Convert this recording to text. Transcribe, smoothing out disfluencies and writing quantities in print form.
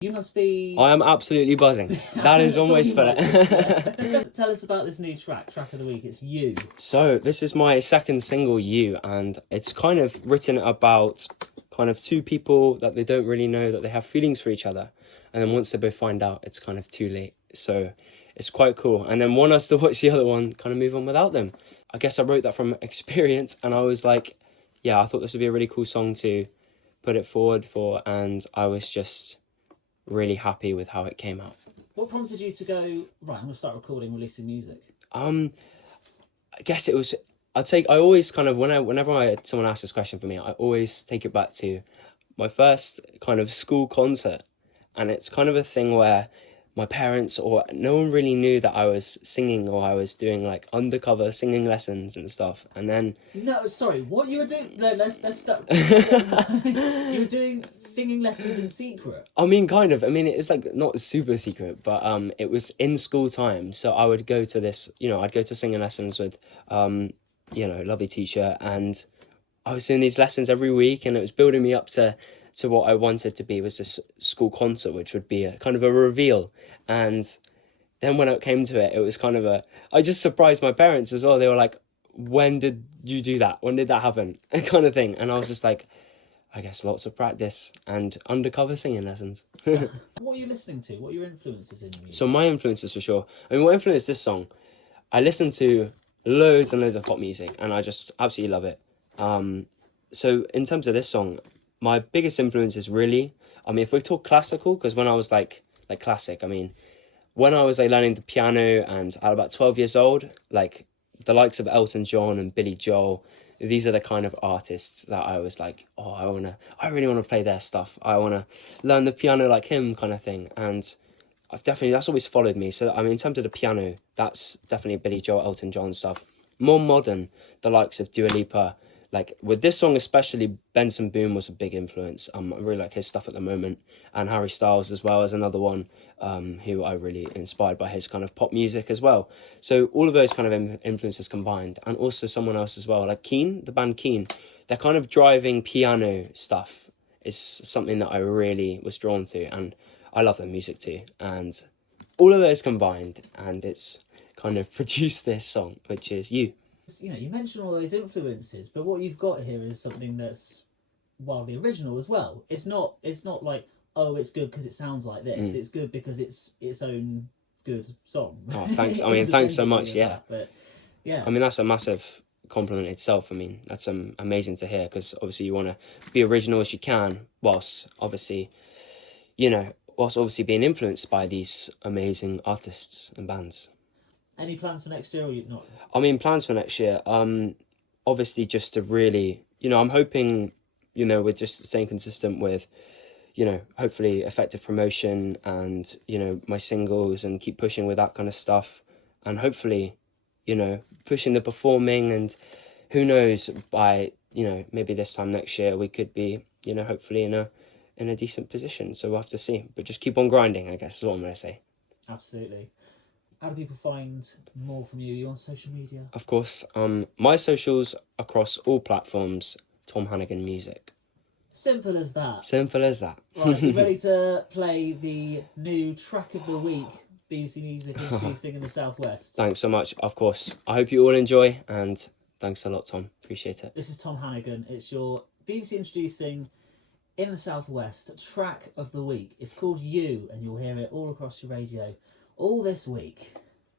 You must be... I am absolutely buzzing. That is one way to put it. Tell us about this new track of the week. It's You. So this is my second single, You, and it's kind of written about kind of two people that they don't really know that they have feelings for each other. And then once they both find out, it's kind of too late. So it's quite cool. And then want us to watch the other one, kind of move on without them. I guess I wrote that from experience, and I was like, yeah, I thought this would be a really cool song to put it forward for, and I was just really happy with how it came out. What prompted you to go, right, I'm going to start recording, releasing music? I guess it was, I'd say I always kind of, whenever someone asks this question for me, I always take it back to my first kind of school concert. And it's kind of a thing where my parents or no one really knew that I was singing, or I was doing like undercover singing lessons and stuff. And then... No, sorry, what you were doing... No, let's start. You were doing singing lessons in secret? I mean, kind of. I mean, it was like not super secret, but it was in school time. So I would go to this, I'd go to singing lessons with, lovely teacher. And I was doing these lessons every week, and it was building me up to what I wanted to be, was this school concert, which would be a kind of a reveal. And then when it came to it, it was kind of I just surprised my parents as well. They were like, when did you do that? When did that happen? kind of thing. And I was just like, I guess lots of practice and undercover singing lessons. What are you listening to? What are your influences in music? So my influences, for sure. I mean, what influenced this song? I listen to loads and loads of pop music, and I just absolutely love it. So in terms of this song, my biggest influence is really, I mean, if we talk classical, because when I was like classic, I mean, when I was learning the piano and at about 12 years old, like the likes of Elton John and Billy Joel, these are the kind of artists that I was like, oh, I really want to play their stuff. I want to learn the piano like him, kind of thing. And that's always followed me. So, I mean, in terms of the piano, that's definitely Billy Joel, Elton John stuff. More modern, the likes of Dua Lipa. Like with this song especially, Benson Boone was a big influence. I really like his stuff at the moment, and Harry Styles as well as another one who I really inspired by his kind of pop music as well. So all of those kind of influences combined, and also someone else as well, like Keane, the band Keane. Their kind of driving piano stuff is something that I really was drawn to, and I love their music too. And all of those combined, and it's kind of produced this song, which is You. You mentioned all those influences, but what you've got here is something that's wildly original as well. It's not like, oh, it's good because it sounds like this. It's good because it's its own good song. Oh, thanks. I mean, thanks so much. Yeah. But yeah. I mean, that's a massive compliment itself. I mean, that's amazing to hear, because obviously you want to be original as you can, whilst obviously being influenced by these amazing artists and bands. Any plans for next year, or not? I mean, plans for next year, obviously just to really, I'm hoping, we're just staying consistent with, hopefully effective promotion and, my singles, and keep pushing with that kind of stuff. And hopefully, pushing the performing, and who knows, by, maybe this time next year we could be, hopefully in a decent position. So we'll have to see. But just keep on grinding, I guess is what I'm going to say. Absolutely. How do people find more from you? Are you on social media? Of course. My socials across all platforms, Tom Hannigan Music. Simple as that. Simple as that. Right, you ready to play the new track of the week, BBC Music Introducing in the Southwest? Thanks so much, of course. I hope you all enjoy, and thanks a lot, Tom. Appreciate it. This is Tom Hannigan. It's your BBC Introducing in the Southwest track of the week. It's called You, and you'll hear it all across your radio all this week.